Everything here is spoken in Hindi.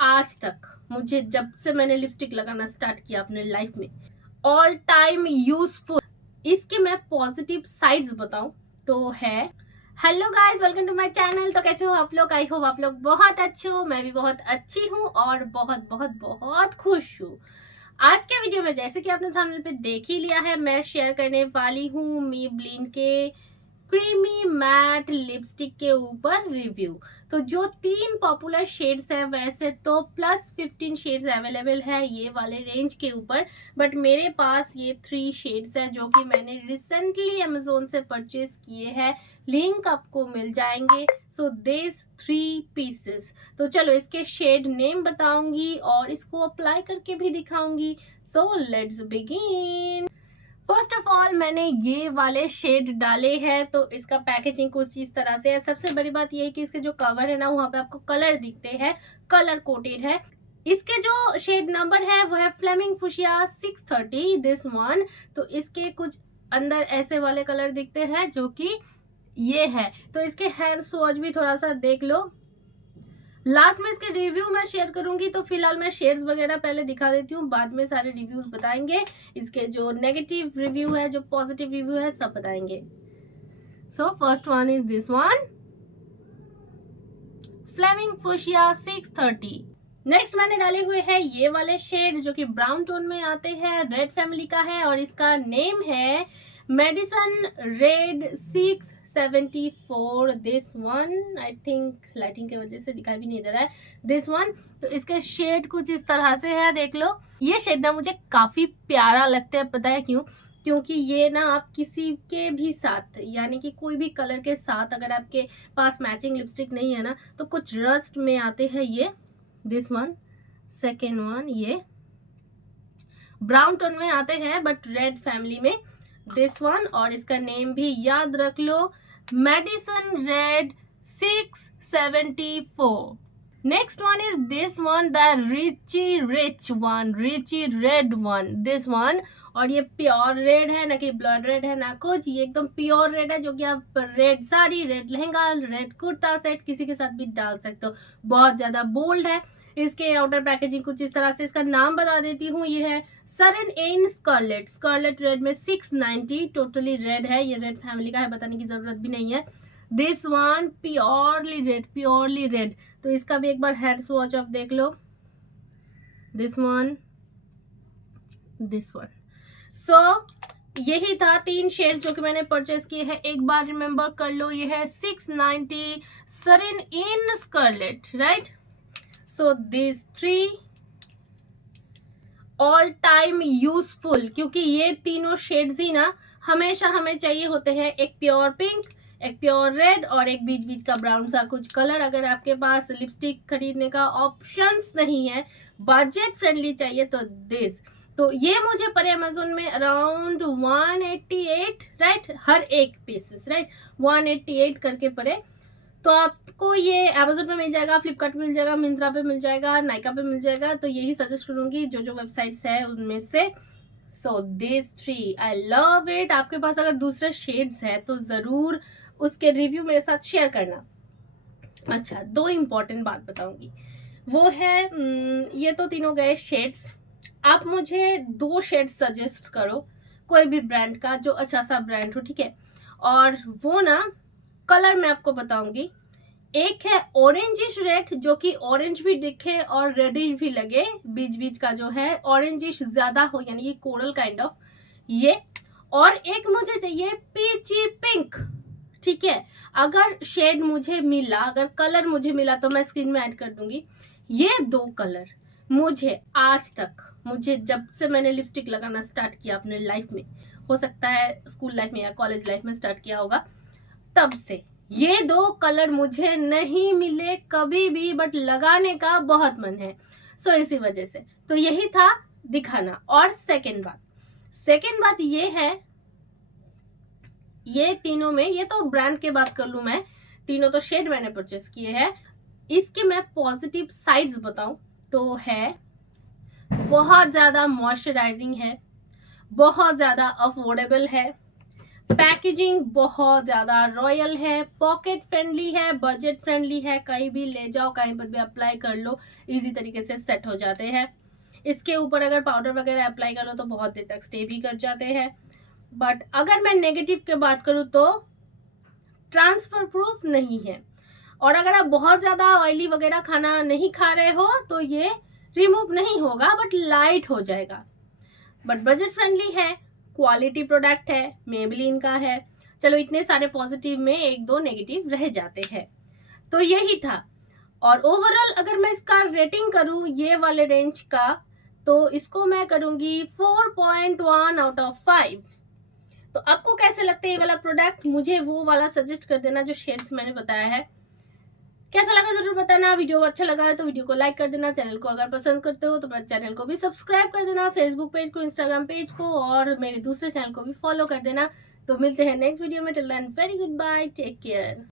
आज तक मुझे जब से मैंने लिपस्टिक लगाना स्टार्ट किया अपने लाइफ में ऑल टाइम यूजफुल, इसके मैं पॉजिटिव साइड्स बताऊं तो है। Hello guys, welcome to my channel. तो कैसे हो आप लोग? आई होप आप लोग बहुत अच्छे हो। मैं भी बहुत अच्छी हूँ और बहुत बहुत बहुत खुश हूँ। आज के वीडियो में जैसे कि आपने चैनल पे देख ही लिया है, मैं शेयर करने वाली हूँ मेबलिन के क्रीमी मैट लिपस्टिक के ऊपर रिव्यू। तो जो 3 पॉपुलर शेड्स है, वैसे तो प्लस 15 शेड्स अवेलेबल है ये वाले रेंज के ऊपर, बट मेरे पास ये 3 शेड्स है जो कि मैंने रिसेंटली अमेजोन से परचेज किए हैं। लिंक आपको मिल जाएंगे। सो दिस 3 पीसेस। तो चलो इसके शेड नेम बताऊंगी और इसको अप्लाई करके भी दिखाऊंगी। So let's begin. First of all मैंने ये वाले शेड डाले हैं, तो इसका पैकेजिंग कुछ इस तरह से है। सबसे बड़ी बात ये है कि इसके जो कवर है ना, वहां पे आपको कलर दिखते हैं, कलर कोटेड है। इसके जो शेड नंबर है वो है फ्लेमिंग फुशिया 630 दिस वन। तो इसके कुछ अंदर ऐसे वाले कलर दिखते हैं जो कि ये है। तो इसके हेयर स्वॉच भी थोड़ा सा देख लो। लास्ट में इसके रिव्यू मैं शेयर करूंगी, तो फिलहाल मैं शेड्स वगैरह पहले दिखा देती हूँ, बाद में सारे रिव्यूज बताएंगे। इसके जो नेगेटिव रिव्यू है, जो पॉजिटिव रिव्यू है, सब बताएंगे। So first one is this one, flaming fuchsia 630। Next मैंने डाले हुए हैं ये वाले शेड जो कि ब्राउन टोन में आते हैं, रेड फैमिली का है और इसका नेम है Madison red 674 this one. I think lighting की वजह से दिखाई भी नहीं दे रहा है दिस वन। तो इसके शेड कुछ इस तरह से है, देख लो। ये शेड ना मुझे काफी प्यारा लगता है, पता है क्यों? क्योंकि ये ना आप किसी के भी साथ, यानी कि कोई भी कलर के साथ, अगर आपके पास मैचिंग लिपस्टिक नहीं है ना, तो कुछ रस्ट में आते हैं ये दिस वन। सेकेंड वन ये ब्राउन टोन में आते हैं बट रेड फैमिली में दिस वन। और इसका नेम भी याद रख लो, Madison red 674। Next one is this one, the richie rich one, richie red one this one. और ये प्योर रेड है, ना कि ब्लड रेड है ना कुछ, ये एकदम प्योर रेड है जो कि आप red sari, red lehenga, red kurta set किसी के साथ भी डाल सकते हो। बहुत ज्यादा बोल्ड है। इसके आउटर पैकेजिंग कुछ इस तरह से। इसका नाम बता देती हूँ, ये है siren in scarlet, scarlet red में 690। टोटली रेड है, ये रेड फैमिली का है, बताने की जरूरत भी नहीं है। This one purely red, purely red. तो इसका भी एक बार हेड स्वॉच आप देख लो, दिस वन, दिस वन। सो यही था 3 शेड्स जो कि मैंने परचेज किए हैं। एक बार रिमेंबर कर लो, ये है 690 siren in scarlet, right? So this 3 all time useful, क्योंकि ये तीनों शेड्स ही ना हमेशा हमें चाहिए होते हैं। एक प्योर पिंक, एक प्योर रेड और एक बीच बीच का ब्राउन सा कुछ कलर। अगर आपके पास लिपस्टिक खरीदने का ऑप्शंस नहीं है, बजट फ्रेंडली चाहिए, तो दिस। तो ये मुझे पड़े अमेजोन में अराउंड 188, राइट? हर एक पीसेस, राइट? 188 करके पड़े। तो आपको ये अमेजोन पे मिल जाएगा, फ्लिपकार्ट पे मिल जाएगा, मिंत्रा पे मिल जाएगा, नाइका पे मिल जाएगा। तो यही सजेस्ट करूंगी जो जो वेबसाइट्स है उनमें से। सो दिस 3 आई लव इट। आपके पास अगर दूसरे शेड्स है तो जरूर उसके रिव्यू मेरे साथ शेयर करना। अच्छा, 2 इंपॉर्टेंट बात बताऊंगी, वो है ये तो तीनों गए शेड्स। आप मुझे 2 शेड्स सजेस्ट करो, कोई भी ब्रांड का, जो अच्छा सा ब्रांड हो, ठीक है? और वो ना कलर मैं आपको बताऊंगी। एक है ऑरेंजिश रेड, जो कि ऑरेंज भी दिखे और रेडिश भी लगे, बीच बीच का जो है ऑरेंजिश ज्यादा हो, यानी कि कोरल काइंड ऑफ ये। और एक मुझे चाहिए पीची पिंक, ठीक है? अगर शेड मुझे मिला, अगर कलर मुझे मिला तो मैं स्क्रीन में ऐड कर दूंगी। ये 2 कलर मुझे आज तक, मुझे जब से मैंने लिपस्टिक लगाना स्टार्ट किया अपने लाइफ में, हो सकता है स्कूल लाइफ में या कॉलेज लाइफ में स्टार्ट किया होगा, तब से ये 2 कलर मुझे नहीं मिले कभी भी, बट लगाने का बहुत मन है। सो इसी वजह से तो यही था दिखाना। और सेकंड बात ये है, ये तीनों में, ये तो ब्रांड के बात कर लूं मैं, तीनों तो शेड मैंने परचेस किए हैं। इसके मैं पॉजिटिव साइड्स बताऊं तो है, बहुत ज्यादा मॉइस्चराइजिंग है, बहुत ज्यादा अफोर्डेबल है, पैकेजिंग बहुत ज़्यादा रॉयल है, पॉकेट फ्रेंडली है, बजट फ्रेंडली है, कहीं भी ले जाओ, कहीं पर भी अप्लाई कर लो, इजी तरीके से सेट हो जाते हैं। इसके ऊपर अगर पाउडर वगैरह अप्लाई कर लो तो बहुत देर तक स्टे भी कर जाते हैं। बट अगर मैं नेगेटिव की बात करूँ तो ट्रांसफर प्रूफ नहीं है, और अगर आप बहुत ज़्यादा ऑयली वगैरह खाना नहीं खा रहे हो तो ये रिमूव नहीं होगा, बट लाइट हो जाएगा। बट बजट फ्रेंडली है, क्वालिटी प्रोडक्ट है, मेबेलिन का है। चलो इतने सारे पॉजिटिव में एक दो नेगेटिव रह जाते हैं, तो यही था। और ओवरऑल अगर मैं इसका रेटिंग करूं ये वाले रेंज का, तो इसको मैं करूंगी 4.1 आउट ऑफ 5। तो आपको कैसे लगता है ये वाला प्रोडक्ट? मुझे वो वाला सजेस्ट कर देना जो शेड्स मैंने बताया है। कैसा लगा जरूर बताना। वीडियो अच्छा लगा है तो वीडियो को लाइक कर देना, चैनल को अगर पसंद करते हो तो मेरे चैनल को भी सब्सक्राइब कर देना, फेसबुक पेज को, इंस्टाग्राम पेज को और मेरे दूसरे चैनल को भी फॉलो कर देना। तो मिलते हैं नेक्स्ट वीडियो में। Till then very good bye, take care.